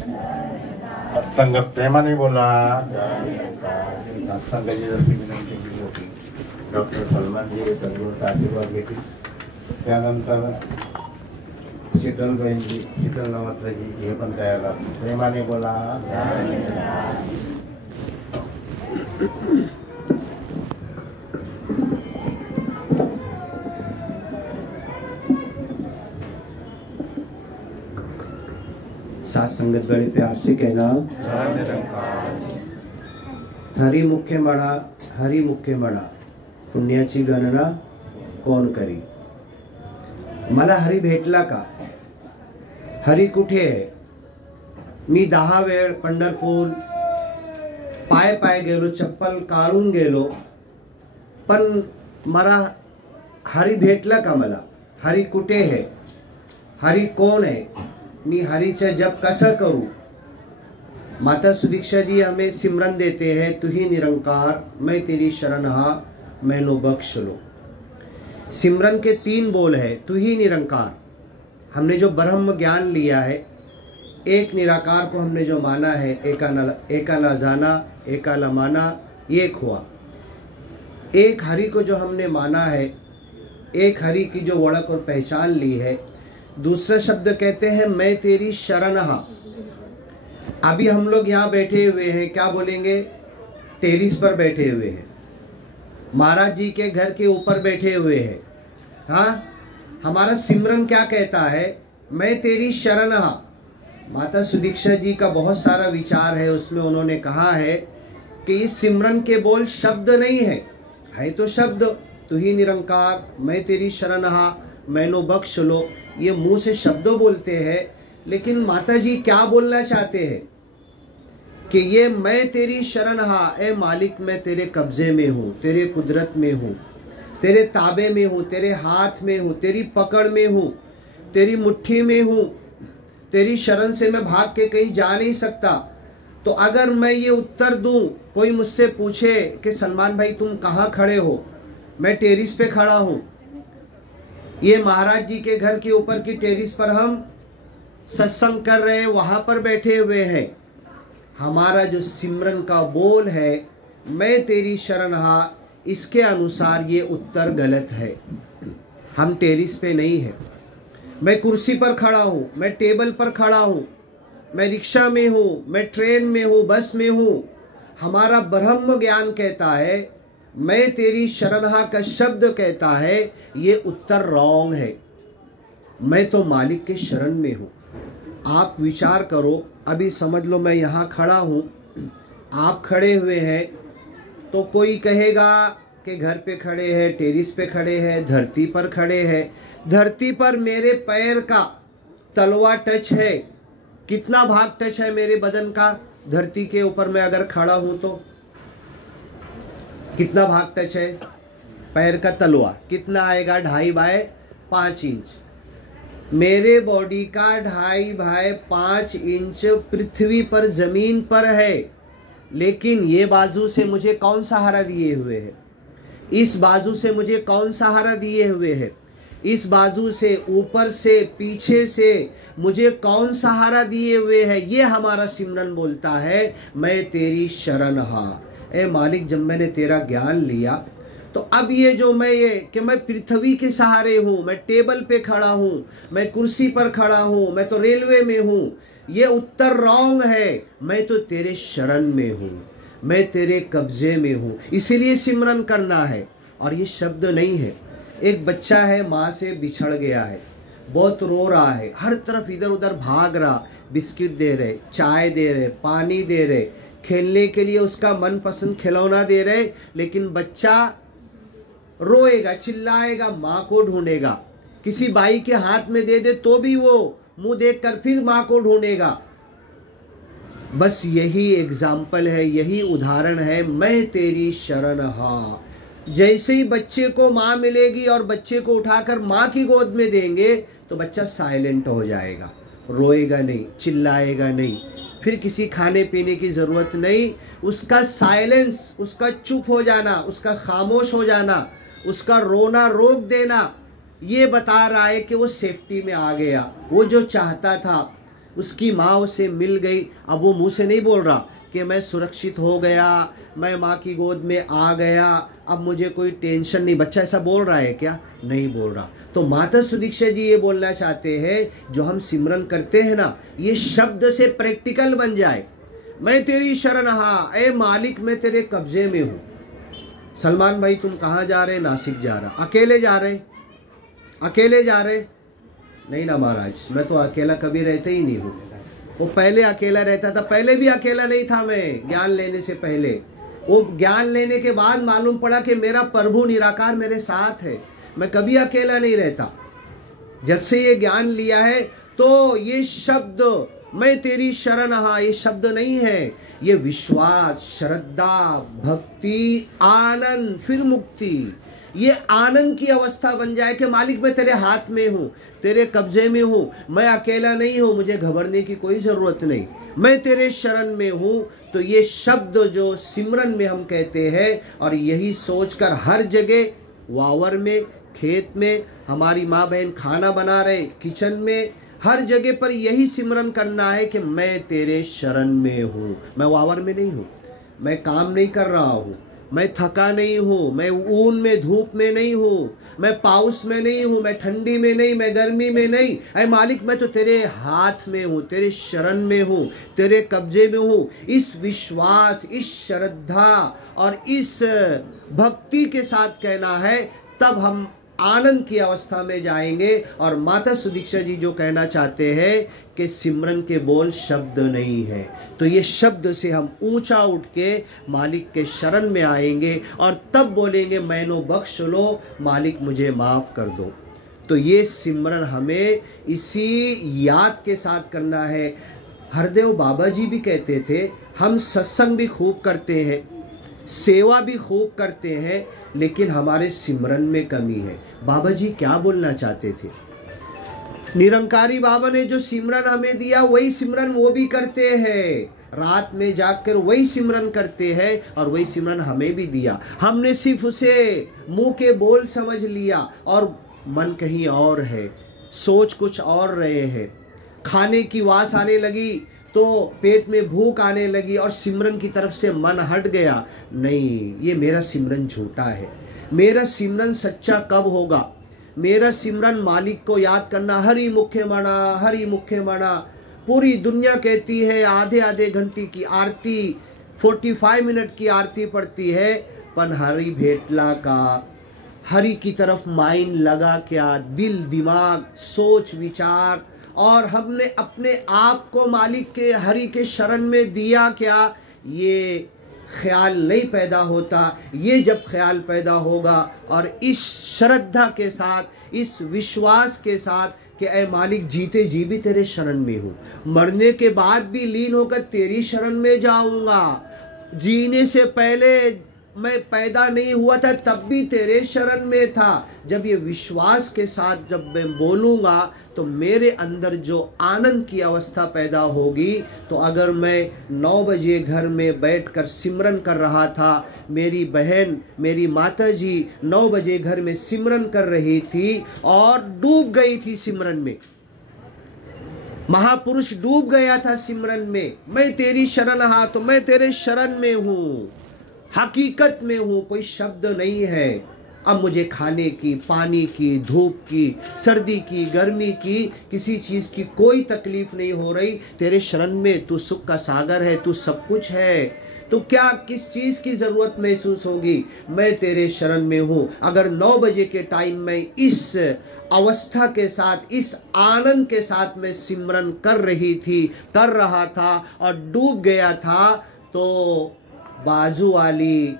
संगत प्रेमाने बोला। सत्संग जी जशी विनंती केली होती डॉक्टर सलमान जी सद्गुरूंचा आशीर्वाद घेतील। त्यानंतर शीतलबाईंजी शीतल नवत्रजी हे पण तयार आहेत। प्रेमाने बोला। साथ संगत बड़े प्यार से कहना, हरि मुख्य मळा पुण्याची गणना कोण करी। मला हरी भेटला का? हरी कुठे आहे? मी 10 वेळ पंढरपूर पाय गेलो, चप्पल काढून गेलो, पण मला हरी भेटला का? मला हरी कुठे है? हरी कोण है? मी हरीचा जप कसा करूं? माता सुदीक्षा जी हमें सिमरन देते हैं, तू ही निरंकार मैं तेरी शरण हा मैनो बख्श लो। सिमरन के 3 बोल है, तू ही निरंकार। हमने जो ब्रह्म ज्ञान लिया है, एक निराकार को हमने जो माना है, एका ना जाना एका ला माना, एक हुआ। एक हरि को जो हमने माना है, एक हरि की जो ओळख और पहचान ली है, दूसरा शब्द कहते हैं मैं तेरी शरण हा। अभी हम लोग यहाँ बैठे हुए हैं, क्या बोलेंगे? टेरिस पर बैठे हुए हैं, महाराज जी के घर के ऊपर बैठे हुए हैं। हाँ, हमारा सिमरन क्या कहता है? मैं तेरी शरण हा। माता सुदीक्षा जी का बहुत सारा विचार है, उसमें उन्होंने कहा है कि इस सिमरन के बोल शब्द नहीं है तो शब्द, तू ही निरंकार मैं तेरी शरण हा मैनो बख्श लो, ये मुंह से शब्द बोलते हैं, लेकिन माता जी क्या बोलना चाहते हैं कि ये मैं तेरी शरण हा, ए मालिक मैं तेरे कब्जे में हूँ, तेरे कुदरत में हूँ, तेरे ताबे में हूँ, तेरे हाथ में हूँ, तेरी पकड़ में हूँ, तेरी मुट्ठी में हूँ, तेरी शरण से मैं भाग के कहीं जा नहीं सकता। तो अगर मैं ये उत्तर दूं, कोई मुझसे पूछे कि सलमान भाई तुम कहाँ खड़े हो, मैं टेरिस पे खड़ा हूँ, ये महाराज जी के घर के ऊपर की टेरिस पर हम सत्संग कर रहे हैं, वहाँ पर बैठे हुए हैं। हमारा जो सिमरन का बोल है मैं तेरी शरण हा, इसके अनुसार ये उत्तर गलत है। हम टेरिस पे नहीं है, मैं कुर्सी पर खड़ा हूँ, मैं टेबल पर खड़ा हूँ, मैं रिक्शा में हूँ, मैं ट्रेन में हूँ, बस में हूँ। हमारा ब्रह्म ज्ञान कहता है मैं तेरी शरण हा का शब्द कहता है, ये उत्तर रॉन्ग है। मैं तो मालिक के शरण में हूँ। आप विचार करो, अभी समझ लो मैं यहाँ खड़ा हूँ, आप खड़े हुए हैं, तो कोई कहेगा कि घर पे खड़े हैं, टेरिस पे खड़े हैं, धरती पर खड़े हैं। धरती पर मेरे पैर का तलवा टच है, कितना भाग टच है मेरे बदन का? धरती के ऊपर मैं अगर खड़ा हूँ तो कितना भाग टच है? पैर का तलवा कितना आएगा? 2.5 बाय 5 इंच। मेरे बॉडी का 2.5 बाय 5 इंच पृथ्वी पर जमीन पर है, लेकिन ये बाजू से मुझे कौन सहारा दिए हुए है? इस बाजू से मुझे कौन सहारा दिए हुए है? इस बाजू से, ऊपर से, पीछे से मुझे कौन सहारा दिए हुए है? ये हमारा सिमरन बोलता है मैं तेरी शरण हा। ए मालिक, जब मैंने तेरा ज्ञान लिया तो अब ये जो मैं ये कि मैं पृथ्वी के सहारे हूँ, मैं टेबल पे खड़ा हूँ, मैं कुर्सी पर खड़ा हूँ, मैं तो रेलवे में हूँ, ये उत्तर रॉन्ग है। मैं तो तेरे शरण में हूँ, मैं तेरे कब्जे में हूँ, इसीलिए सिमरन करना है। और ये शब्द नहीं है। एक बच्चा है, माँ से बिछड़ गया है, बहुत रो रहा है, हर तरफ इधर उधर भाग रहा, बिस्किट दे रहे, चाय दे रहे, पानी दे रहे, खेलने के लिए उसका मनपसंद खिलौना दे रहे, लेकिन बच्चा रोएगा, चिल्लाएगा, माँ को ढूंढेगा। किसी बाई के हाथ में दे दे तो भी वो मुंह देखकर फिर माँ को ढूंढेगा। बस यही एग्जाम्पल है, यही उदाहरण है मैं तेरी शरण हा। जैसे ही बच्चे को माँ मिलेगी और बच्चे को उठाकर माँ की गोद में देंगे तो बच्चा साइलेंट हो जाएगा, रोएगा नहीं, चिल्लाएगा नहीं, फिर किसी खाने पीने की ज़रूरत नहीं। उसका साइलेंस, उसका चुप हो जाना, उसका खामोश हो जाना, उसका रोना रोक देना, ये बता रहा है कि वो सेफ्टी में आ गया। वो जो चाहता था, उसकी माँ उसे मिल गई। अब वो मुंह से नहीं बोल रहा कि मैं सुरक्षित हो गया, मैं माँ की गोद में आ गया, अब मुझे कोई टेंशन नहीं। बच्चा ऐसा बोल रहा है क्या? नहीं बोल रहा। तो माता सुदीक्षा जी ये बोलना चाहते हैं, जो हम सिमरन करते हैं ना, ये शब्द से प्रैक्टिकल बन जाए। मैं तेरी शरण हा, ए मालिक मैं तेरे कब्जे में हूँ। सलमान भाई तुम कहाँ जा रहे? नासिक जा रहा। अकेले जा रहे? अकेले जा रहे? नहीं ना महाराज, मैं तो अकेला कभी रहता ही नहीं हूँ। वो पहले अकेला रहता था, पहले भी अकेला नहीं था मैं, ज्ञान लेने से पहले। वो ज्ञान लेने के बाद मालूम पड़ा कि मेरा प्रभु निराकार मेरे साथ है, मैं कभी अकेला नहीं रहता। जब से ये ज्ञान लिया है तो ये शब्द मैं तेरी शरण हा, ये शब्द नहीं है, ये विश्वास, श्रद्धा, भक्ति, आनंद, फिर मुक्ति, ये आनंद की अवस्था बन जाए कि मालिक मैं तेरे हाथ में हूँ, तेरे कब्जे में हूँ, मैं अकेला नहीं हूँ, मुझे घबराने की कोई ज़रूरत नहीं, मैं तेरे शरण में हूँ। तो ये शब्द जो सिमरन में हम कहते हैं, और यही सोचकर हर जगह, वावर में, खेत में, हमारी माँ बहन खाना बना रहे, किचन में, हर जगह पर यही सिमरन करना है कि मैं तेरे शरण में हूँ। मैं वावर में नहीं हूँ, मैं काम नहीं कर रहा हूँ, मैं थका नहीं हूँ, मैं ऊन में धूप में नहीं हूँ, मैं पाउस में नहीं हूँ, मैं ठंडी में नहीं, मैं गर्मी में नहीं। ऐ मालिक मैं तो तेरे हाथ में हूँ, तेरे शरण में हूँ, तेरे कब्जे में हूँ। इस विश्वास, इस श्रद्धा और इस भक्ति के साथ कहना है, तब हम आनंद की अवस्था में जाएंगे। और माता सुदीक्षा जी जो कहना चाहते हैं कि सिमरन के बोल शब्द नहीं है, तो ये शब्द से हम ऊंचा उठ के मालिक के शरण में आएंगे और तब बोलेंगे मैनो बख्श लो, मालिक मुझे माफ़ कर दो। तो ये सिमरन हमें इसी याद के साथ करना है। हरदेव बाबा जी भी कहते थे, हम सत्संग भी खूब करते हैं, सेवा भी खूब करते हैं, लेकिन हमारे सिमरन में कमी है। बाबा जी क्या बोलना चाहते थे? निरंकारी बाबा ने जो सिमरन हमें दिया वही सिमरन वो भी करते हैं, रात में जागकर वही सिमरन करते हैं, और वही सिमरन हमें भी दिया। हमने सिर्फ उसे मुंह के बोल समझ लिया और मन कहीं और है, सोच कुछ और रहे हैं। खाने की वास आने लगी तो पेट में भूख आने लगी और सिमरन की तरफ से मन हट गया। नहीं, ये मेरा सिमरन झूठा है। मेरा सिमरन सच्चा कब होगा? मेरा सिमरन मालिक को याद करना, हरि मुख्य मणा, हरि मुख्य मणा। पूरी दुनिया कहती है आधे आधे घंटे की आरती, 45 मिनट की आरती पड़ती है, पर हरि भेटला का, हरि की तरफ माइंड लगा क्या? दिल, दिमाग, सोच, विचार, और हमने अपने आप को मालिक के, हरि के शरण में दिया क्या? ये ख्याल नहीं पैदा होता। ये जब ख्याल पैदा होगा और इस श्रद्धा के साथ, इस विश्वास के साथ कि ऐ मालिक जीते जी भी तेरे शरण में हूँ, मरने के बाद भी लीन होकर तेरी शरण में जाऊँगा, जीने से पहले मैं पैदा नहीं हुआ था तब भी तेरे शरण में था। जब ये विश्वास के साथ जब मैं बोलूँगा तो मेरे अंदर जो आनंद की अवस्था पैदा होगी, तो अगर मैं 9 बजे घर में बैठकर सिमरन कर रहा था, मेरी बहन, मेरी माता जी 9 बजे घर में सिमरन कर रही थी और डूब गई थी सिमरन में, महापुरुष डूब गया था सिमरन में, मैं तेरी शरण हा, तो मैं तेरे शरण में हूँ, हकीकत में हूँ, कोई शब्द नहीं है। अब मुझे खाने की, पानी की, धूप की, सर्दी की, गर्मी की, किसी चीज़ की कोई तकलीफ नहीं हो रही। तेरे शरण में तू सुख का सागर है, तू सब कुछ है, तो क्या किस चीज़ की ज़रूरत महसूस होगी? मैं तेरे शरण में हूँ। अगर 9 बजे के टाइम में इस अवस्था के साथ, इस आनंद के साथ मैं सिमरन कर रही थी, कर रहा था और डूब गया था, तो बाजू वाली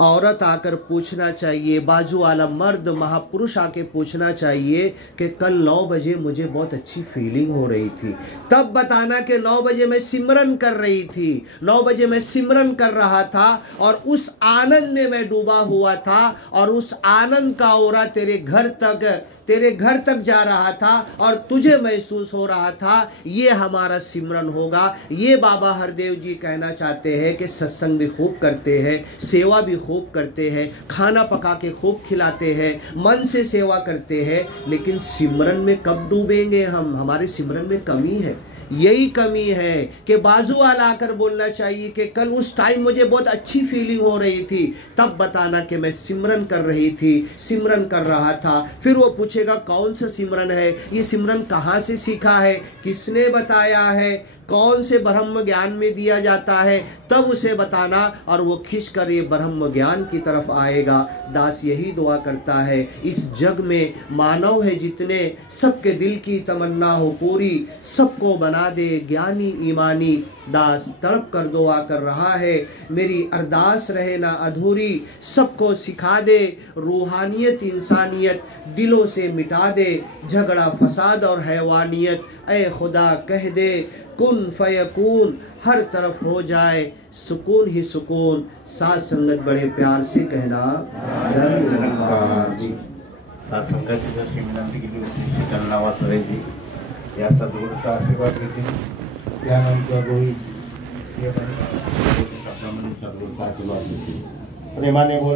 औरत आकर पूछना चाहिए, बाजू वाला मर्द महापुरुष आके पूछना चाहिए कि कल 9 बजे मुझे बहुत अच्छी फीलिंग हो रही थी, तब बताना कि 9 बजे मैं सिमरन कर रही थी, 9 बजे मैं सिमरन कर रहा था और उस आनंद में मैं डूबा हुआ था, और उस आनंद का ओरा तेरे घर तक तेरे घर तक जा रहा था और तुझे महसूस हो रहा था, ये हमारा सिमरन होगा। ये बाबा हरदेव जी कहना चाहते हैं कि सत्संग भी खूब करते हैं, सेवा भी खूब करते हैं, खाना पका के खूब खिलाते हैं, मन से सेवा करते हैं, लेकिन सिमरन में कब डूबेंगे हम? हमारे सिमरन में कमी है। यही कमी है कि बाजू वाला आकर बोलना चाहिए कि कल उस टाइम मुझे बहुत अच्छी फीलिंग हो रही थी, तब बताना कि मैं सिमरन कर रही थी, सिमरन कर रहा था। फिर वो पूछेगा कौन सा सिमरन है, ये सिमरन कहाँ से सीखा है, किसने बताया है, कौन से ब्रह्म ज्ञान में दिया जाता है, तब उसे बताना और वो खींच कर ये ब्रह्म ज्ञान की तरफ आएगा। दास यही दुआ करता है, इस जग में मानव है जितने, सबके दिल की तमन्ना हो पूरी, सबको बना दे ज्ञानी ईमानी। दास तड़प कर दुआ कर रहा है, मेरी अरदास रहे ना अधूरी, सबको सिखा दे रूहानियत इंसानियत, दिलों से मिटा दे झगड़ा फसाद और हैवानियत। ऐ खुदा कह दे कुन फयकून, हर तरफ हो जाए सुकून ही सुकून। साथ संगत बड़े प्यार से कहना जी। साथ संगत जशी विनंती केली होती त्यांना वाचवायची, या सद्गुरूचा आशीर्वाद घेतील। त्यानंतर रोहित सद्गुरूचा आशीर्वाद घेतील, प्रेमाने बोल।